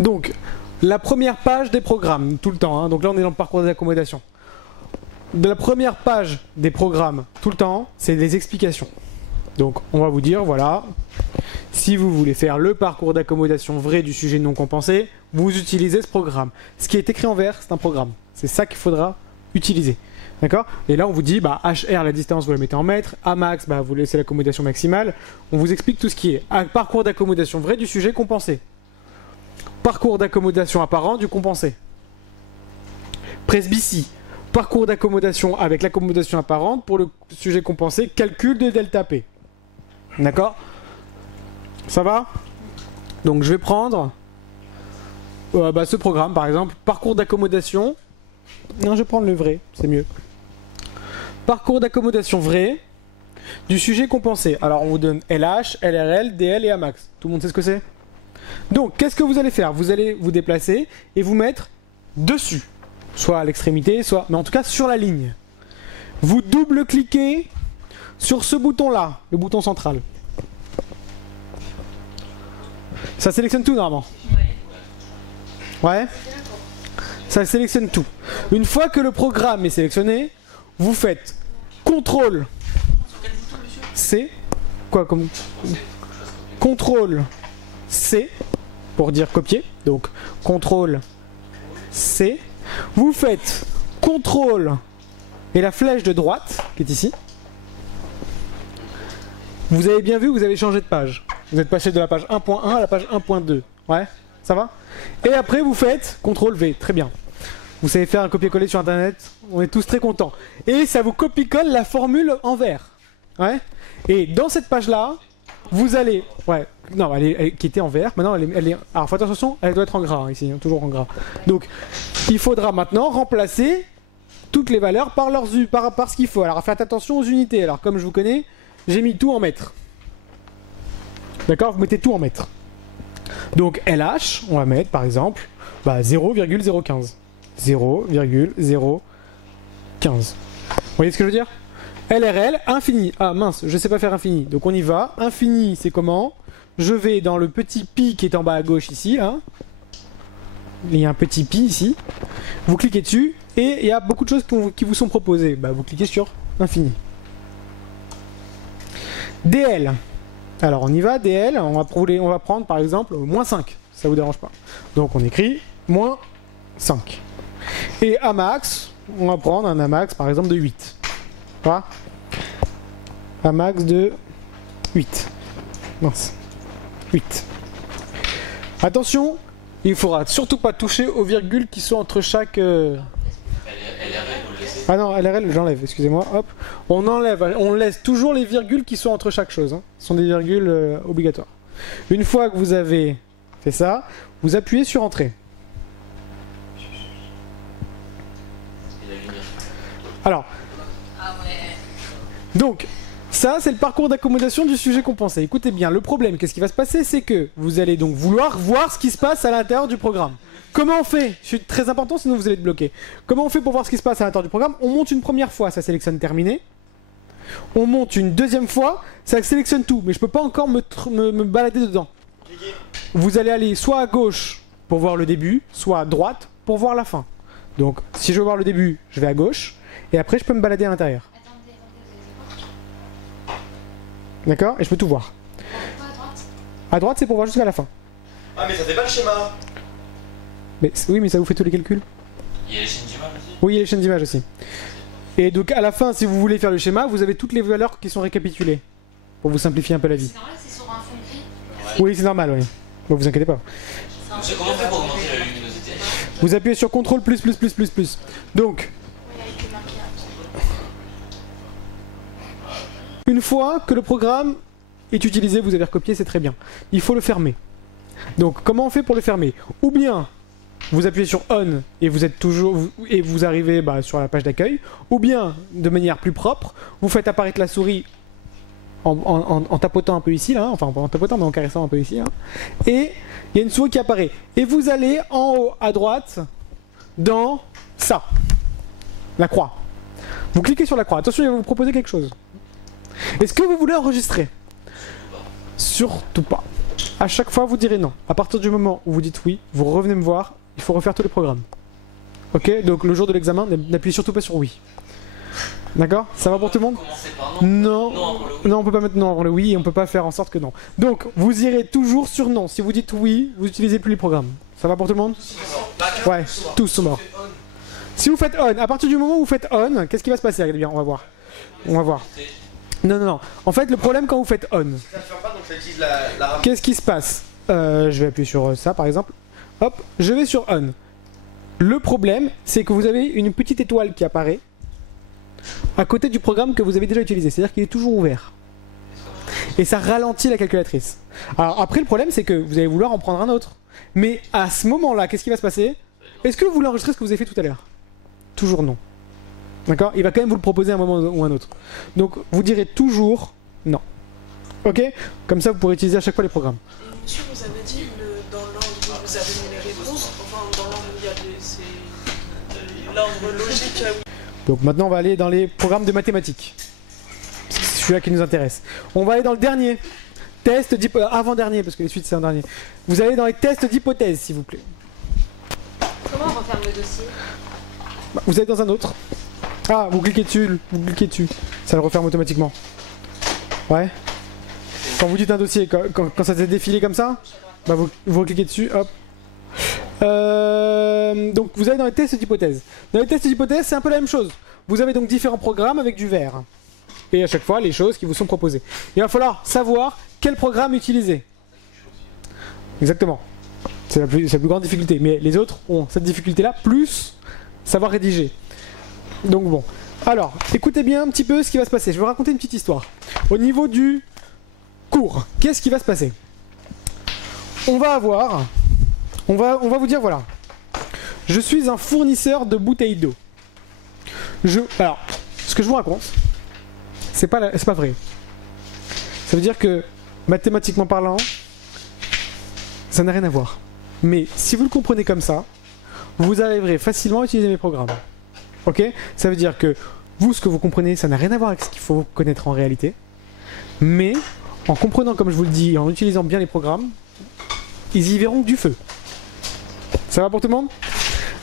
Donc, la première page des programmes, tout le temps, hein. Donc là on est dans le parcours des accommodations. De la première page des programmes, tout le temps, c'est des explications. Donc on va vous dire, voilà, si vous voulez faire le parcours d'accommodation vrai du sujet non compensé, vous utilisez ce programme. Ce qui est écrit en vert, c'est un programme. C'est ça qu'il faudra utiliser. D'accord? Et là on vous dit, bah, HR, la distance, vous la mettez en mètres. Amax, bah, vous laissez l'accommodation maximale. On vous explique tout ce qui est parcours d'accommodation vrai du sujet compensé. Parcours d'accommodation apparent du compensé. Presbytie. Parcours d'accommodation avec l'accommodation apparente pour le sujet compensé. Calcul de delta P. D'accord? Ça va? Donc je vais prendre ce programme par exemple. Parcours d'accommodation. Non, je vais prendre le vrai, c'est mieux. Parcours d'accommodation vrai du sujet compensé. Alors on vous donne LH, LRL, DL et AMAX. Tout le monde sait ce que c'est? Donc, qu'est-ce que vous allez faire? Vous allez vous déplacer et vous mettre dessus. Soit à l'extrémité, soit... mais en tout cas sur la ligne. Vous double-cliquez sur ce bouton-là, le bouton central. Ça sélectionne tout, normalement. Ouais? Ça sélectionne tout. Une fois que le programme est sélectionné, vous faites CTRL C. Quoi comme... CTRL C pour dire copier. Donc CTRL C. Vous faites CTRL et la flèche de droite qui est ici. Vous avez bien vu, vous avez changé de page. Vous êtes passé de la page 1.1 à la page 1.2. Ouais, ça va? Et après vous faites CTRL V. Très bien. Vous savez faire un copier-coller sur internet. On est tous très contents. Et ça vous copie-colle la formule en vert. Ouais. Et dans cette page-là, vous allez... Ouais, non, qui était en vert. Maintenant, elle est... Alors, faites attention, elle doit être en gras, hein, ici, hein, toujours en gras. Donc, il faudra maintenant remplacer toutes les valeurs par ce qu'il faut. Alors, faites attention aux unités. Alors, comme je vous connais, j'ai mis tout en mètres. D'accord? Vous mettez tout en mètres. Donc, LH, on va mettre, par exemple, 0,015. 0,015. Vous voyez ce que je veux dire? LRL, infini. Ah mince, je sais pas faire infini. Donc on y va. Infini, c'est comment? Je vais dans le petit pi qui est en bas à gauche ici. Là. Il y a un petit pi ici. Vous cliquez dessus et il y a beaucoup de choses qui vous sont proposées. Bah, vous cliquez sur infini. DL. Alors on y va, DL. On va prendre par exemple moins 5. Ça vous dérange pas. Donc on écrit moins 5. Et Amax, on va prendre un Amax par exemple de 8. Voilà. Amax de 8. Mince. 8. Attention, il ne faudra surtout pas toucher aux virgules qui sont entre chaque... LRL, ah non, LRL, j'enlève, excusez-moi. Hop. On enlève, on laisse toujours les virgules qui sont entre chaque chose. Hein. Ce sont des virgules obligatoires. Une fois que vous avez fait ça, vous appuyez sur Entrée. Alors, donc, ça c'est le parcours d'accommodation du sujet compensé. Écoutez bien, le problème, qu'est-ce qui va se passer? C'est que vous allez donc vouloir voir ce qui se passe à l'intérieur du programme. Comment on fait? C'est très important, sinon vous allez être bloqué. Comment on fait pour voir ce qui se passe à l'intérieur du programme? On monte une première fois, ça sélectionne terminé. On monte une deuxième fois, ça sélectionne tout, mais je peux pas encore me balader dedans. Vous allez aller soit à gauche pour voir le début, soit à droite pour voir la fin. Donc, si je veux voir le début, je vais à gauche. Et après, je peux me balader à l'intérieur. D'accord? Et je peux tout voir. À droite, c'est pour voir jusqu'à la fin. Ah, mais ça fait pas le schéma. Oui, mais ça vous fait tous les calculs. Il y a les chaînes d'images aussi. Oui, il y a les chaînes d'images aussi. Et donc, à la fin, si vous voulez faire le schéma, vous avez toutes les valeurs qui sont récapitulées. Pour vous simplifier un peu la vie. C'est normal, c'est sur un fond gris. Oui, c'est normal, oui. Bon, vous inquiétez pas. C'est comment on fait pour augmenter la luminosité? Vous appuyez sur CTRL plus. Donc, une fois que le programme est utilisé, vous avez recopié, c'est très bien. Il faut le fermer. Donc, comment on fait pour le fermer? Ou bien, vous appuyez sur On et vous êtes toujours et vous arrivez sur la page d'accueil. Ou bien, de manière plus propre, vous faites apparaître la souris en tapotant un peu ici, là, enfin pas en tapotant, mais en caressant un peu ici. Là. Et il y a une souris qui apparaît. Et vous allez en haut à droite dans ça, la croix. Vous cliquez sur la croix. Attention, il va vous proposer quelque chose. Est-ce que vous voulez enregistrer? Surtout pas. À chaque fois, vous direz non. À partir du moment où vous dites oui, vous revenez me voir, il faut refaire tous les programmes. Ok? Donc le jour de l'examen, n'appuyez surtout pas sur oui. D'accord? Ça va pour tout le monde? Commencer par non. Non, non, on peut pas mettre non avant le oui et on peut pas faire en sorte que non. Donc vous irez toujours sur non. Si vous dites oui, vous n'utilisez plus les programmes. Ça va pour tout le monde? Ouais, tous sont morts. Si vous faites on, à partir du moment où vous faites on, qu'est-ce qui va se passer? Regardez bien, on va voir. On va voir. Non, non, non. En fait, le problème quand vous faites on, qu'est-ce qui se passe? Je vais appuyer sur ça par exemple. Hop, je vais sur on. Le problème, c'est que vous avez une petite étoile qui apparaît à côté du programme que vous avez déjà utilisé. C'est-à-dire qu'il est toujours ouvert. Et ça ralentit la calculatrice. Alors après, le problème, c'est que vous allez vouloir en prendre un autre. Mais à ce moment-là, qu'est-ce qui va se passer? Est-ce que vous voulez enregistrer ce que vous avez fait tout à l'heure? Toujours non. D'accord? Il va quand même vous le proposer à un moment ou un autre. Donc vous direz toujours non. Ok? Comme ça, vous pourrez utiliser à chaque fois les programmes. Et monsieur, vous avez dit dans l'ordre où vous avez mis les réponses, enfin dans l'ordre où il y a l'ordre logique. Donc maintenant, on va aller dans les programmes de mathématiques. C'est celui-là qui nous intéresse. On va aller dans le dernier. Test avant-dernier, parce que les suites c'est un dernier. Vous allez dans les tests d'hypothèse, s'il vous plaît. Comment on referme le dossier? Vous êtes dans un autre. Ah, vous cliquez dessus, ça le referme automatiquement. Ouais. Quand vous dites un dossier, quand ça s'est défilé comme ça, bah vous cliquez dessus, hop. Donc vous allez dans les tests d'hypothèse. Dans les tests d'hypothèse, c'est un peu la même chose. Vous avez donc différents programmes avec du vert. Et à chaque fois, les choses qui vous sont proposées. Il va falloir savoir quel programme utiliser. Exactement. C'est la plus grande difficulté. Mais les autres ont cette difficulté-là, plus savoir rédiger. Donc bon. Alors, écoutez bien un petit peu ce qui va se passer. Je vais vous raconter une petite histoire. Au niveau du cours, qu'est-ce qui va se passer? On va vous dire, voilà. Je suis un fournisseur de bouteilles d'eau. Alors, ce que je vous raconte, c'est pas vrai. Ça veut dire que, mathématiquement parlant, ça n'a rien à voir. Mais si vous le comprenez comme ça, vous arriverez facilement à utiliser mes programmes. Ok? Ça veut dire que vous, ce que vous comprenez, ça n'a rien à voir avec ce qu'il faut connaître en réalité. Mais, en comprenant, comme je vous le dis, en utilisant bien les programmes, ils y verront du feu. Ça va pour tout le monde?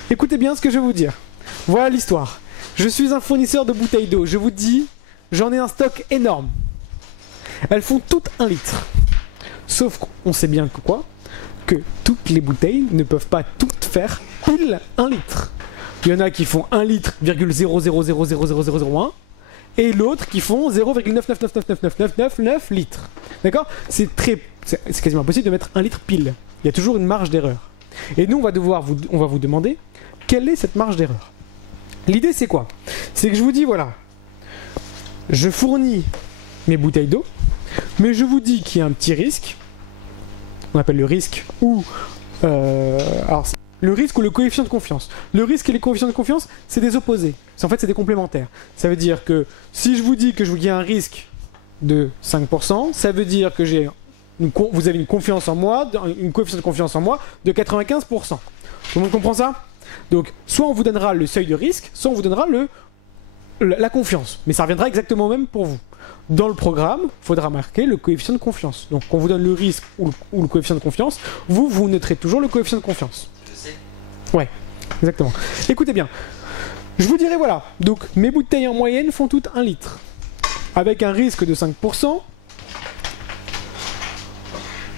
Écoutez bien ce que je vais vous dire. Voilà l'histoire. Je suis un fournisseur de bouteilles d'eau. Je vous dis, j'en ai un stock énorme. Elles font toutes 1 litre. Sauf qu'on sait bien que quoi? Que toutes les bouteilles ne peuvent pas toutes faire pile 1 litre. Il y en a qui font 1 litre, 0,0000001 et l'autre qui font 0,9999999 litres. D'accord? C'est quasiment impossible de mettre 1 litre pile. Il y a toujours une marge d'erreur. Et nous, on va vous demander quelle est cette marge d'erreur. L'idée, c'est quoi? C'est que je vous dis, voilà, je fournis mes bouteilles d'eau, mais je vous dis qu'il y a un petit risque. On appelle le risque ou... le risque ou le coefficient de confiance. Le risque et les coefficients de confiance, c'est des opposés. En fait, c'est des complémentaires. Ça veut dire que si je vous dis que je vous dis un risque de 5%, ça veut dire que vous avez une confiance en moi, une coefficient de confiance en moi de 95%. Tout le monde comprend ça? Donc, soit on vous donnera le seuil de risque, soit on vous donnera la confiance. Mais ça reviendra exactement au même pour vous. Dans le programme, il faudra marquer le coefficient de confiance. Donc, quand on vous donne le risque ou le coefficient de confiance, vous noterez toujours le coefficient de confiance. Je sais. Ouais, exactement. Écoutez bien. Je vous dirai, voilà. Donc, mes bouteilles en moyenne font toutes 1 litre. Avec un risque de 5%.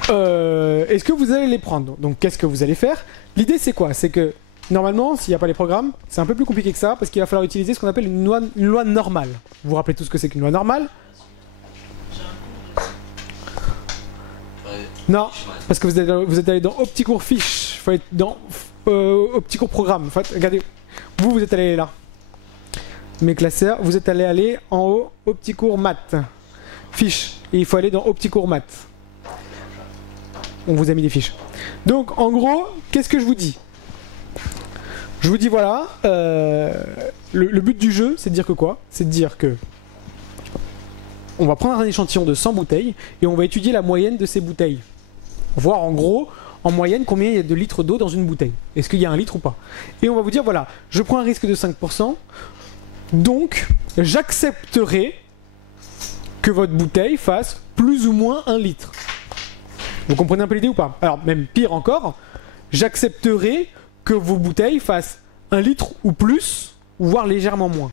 Est-ce que vous allez les prendre? Donc qu'est-ce que vous allez faire? L'idée c'est quoi? C'est que normalement, s'il n'y a pas les programmes, c'est un peu plus compliqué que ça parce qu'il va falloir utiliser ce qu'on appelle une loi normale. Vous vous rappelez tout ce que c'est qu'une loi normale? Non, parce que vous êtes allé dans Petit cours fiche. Il faut être dans Petit cours programme. En fait, regardez, vous êtes allé là. Mes classeurs, vous êtes allé en haut au Petit cours maths. Fiche. Et il faut aller dans Petit cours maths. On vous a mis des fiches. Donc, en gros, qu'est-ce que je vous dis? Je vous dis, voilà, le but du jeu, c'est de dire que quoi? C'est de dire que on va prendre un échantillon de 100 bouteilles et on va étudier la moyenne de ces bouteilles. Voir, en gros, en moyenne, combien il y a de litres d'eau dans une bouteille. Est-ce qu'il y a 1 litre ou pas? Et on va vous dire, voilà, je prends un risque de 5%, donc j'accepterai que votre bouteille fasse plus ou moins 1 litre. Vous comprenez un peu l'idée ou pas? Alors, même pire encore, j'accepterai que vos bouteilles fassent 1 litre ou plus, ou voire légèrement moins.